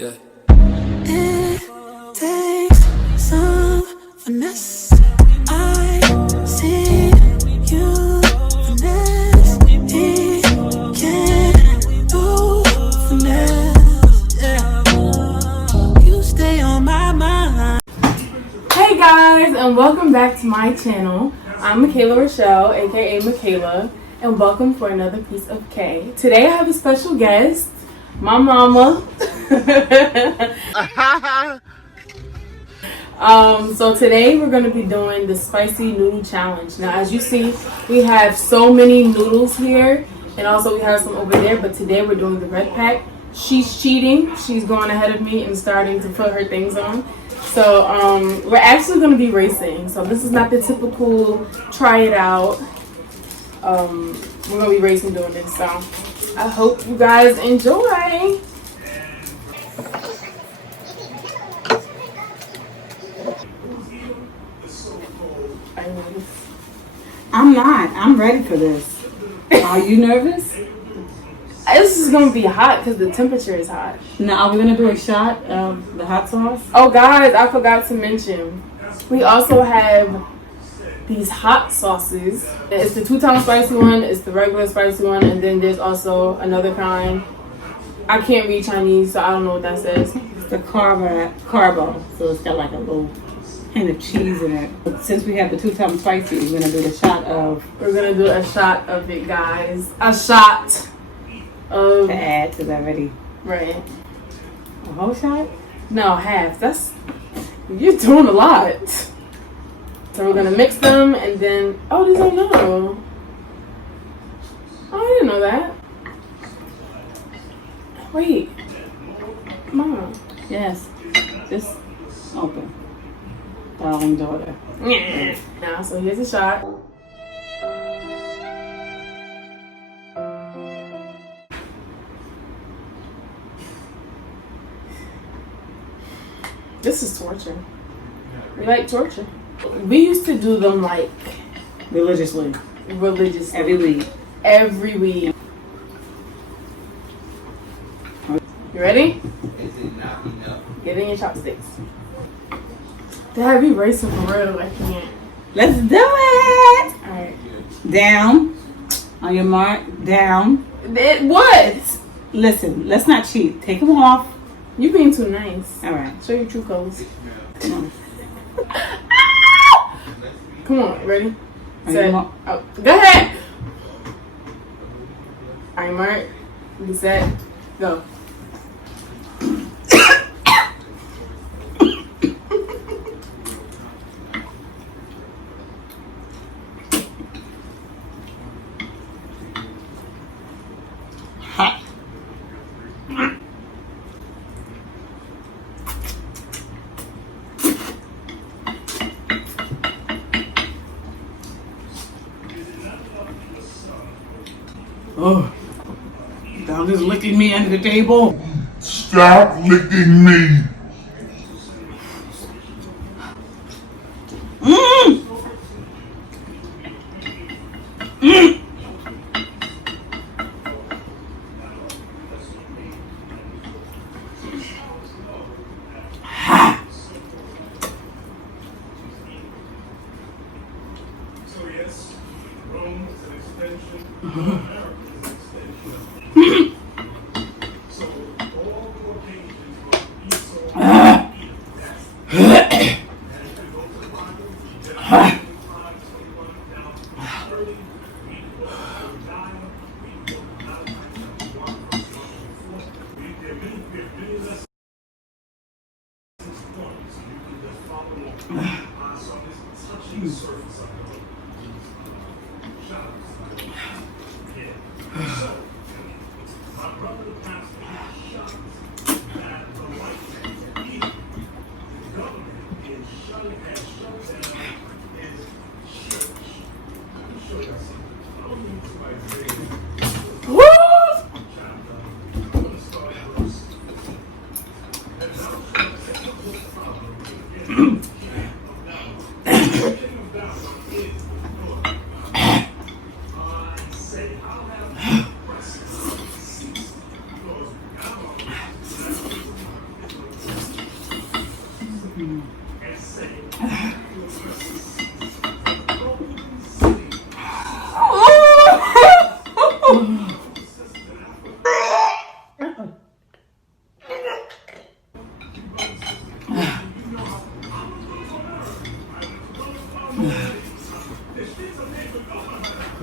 Yeah. It takes some finesse. I see you finesse. He can't do finesse. Yeah. You stay on my mind. Hey guys, and welcome back to my channel. I'm Mikaylah Rochelle, aka Mikaylah, and welcome for another piece of K. Today I have a special guest, my mama. So today we're going to be doing the spicy noodle challenge. Now as you see, we have so many noodles here, and also we have some over there, but today we're doing the red pack. She's cheating. She's going ahead of me and starting to put her things on. So we're actually going to be racing. So this is not the typical try it out. We're going to be racing doing this. So I hope you guys enjoy. I'm not. I'm ready for this. Are you nervous? This is going to be hot because the temperature is hot. Now, are we going to do a shot of the hot sauce? Oh, guys, I forgot to mention. We also have these hot sauces. It's the 2-time spicy one, it's the regular spicy one, and then there's also another kind. I can't read Chinese, so I don't know what that says. It's the carbo. So it's got like a little hint of cheese in it. But since we have the 2-time spicy, we're going to do the shot of... We're going to do a shot of it, guys. A shot of... To add to that already. Right. A whole shot? No, half. That's... You're doing a lot. So we're going to mix them, and then... Oh, these are yellow. Oh, I didn't know that. Wait. Mom. Yes. Just open. Darling daughter. Now, so here's a shot. This is torture. We like torture. We used to do them like Religiously. Every week. You ready? Get in your chopsticks. Dad, be racing for real. I can't. Let's do it! Alright. Down. On your mark. Down. What? Listen, let's not cheat. Take them off. You being too nice. All right. Show your true colors. Come on. Come on. Ready? Are Set. you mo- Oh, go ahead. Alright, Mark. Be set. Go. Hot. Oh, y'all just licking me under the table. Stop licking me. Mmm. Mmm. Ha.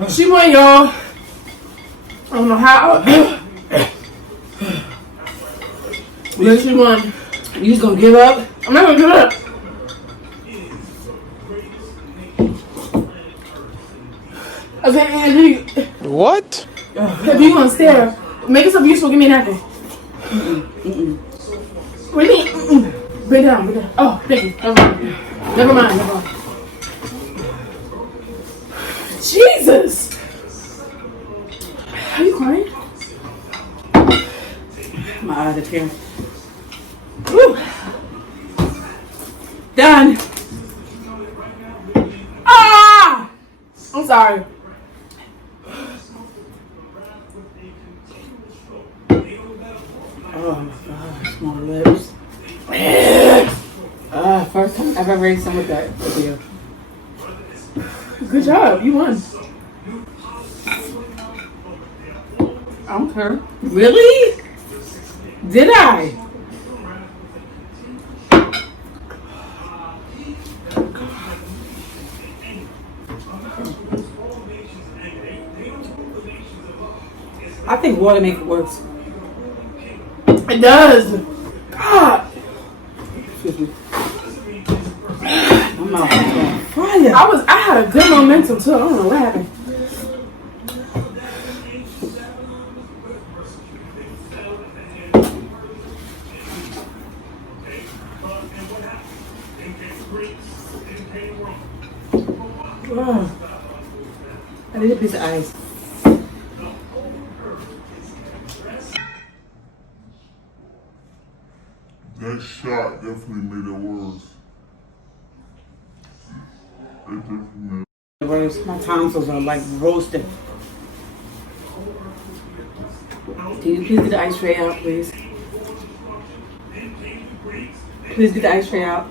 She won, y'all. I don't know how. But she won. You just gonna give up? I'm not gonna give it up. Okay, What? if you gonna stare, make yourself useful. Give me a napkin. What do you mean? Bring it down. Bring it down. Oh, thank you. Never mind. Never mind. Jesus! Are you crying? My eyes are tearing. Woo. Done. Ah! I'm sorry. Oh my gosh, my lips. First time I've ever ate some with that video. Good job. You won. I don't care. Really? Did I? I think water makes it worse. It does. God. Excuse me. My mouth is on fire. I had a good momentum too. I don't know what happened. I need a piece of ice. That shot definitely made it worse. It definitely made it My tonsils are like roasting. Can you please get the ice tray out, please? Please get the ice tray out.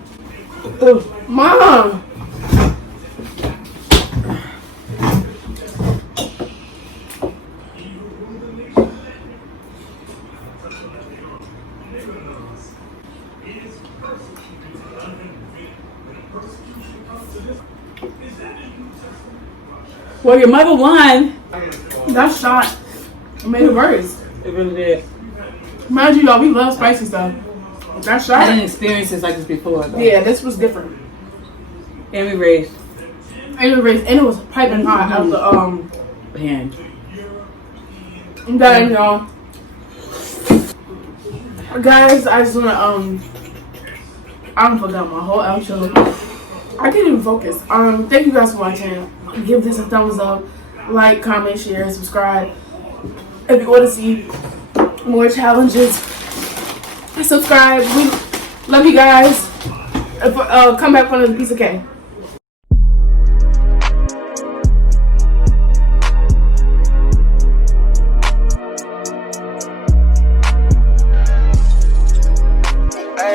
Mom. Well, your mother won. That shot made it worse. It really did. Mind you, y'all, we love spicy stuff. That I shot. didn't experience this like this before, though. Yeah, this was different. And we raised And it was piping hot out the pan. Dang, y'all. Guys, I just wanna I don't forgot my whole outro. I can't even focus. Thank you guys for watching. Give this a thumbs up, like, comment, share, subscribe. If you want to see more challenges, subscribe. We love you guys. Come back for another piece of cake.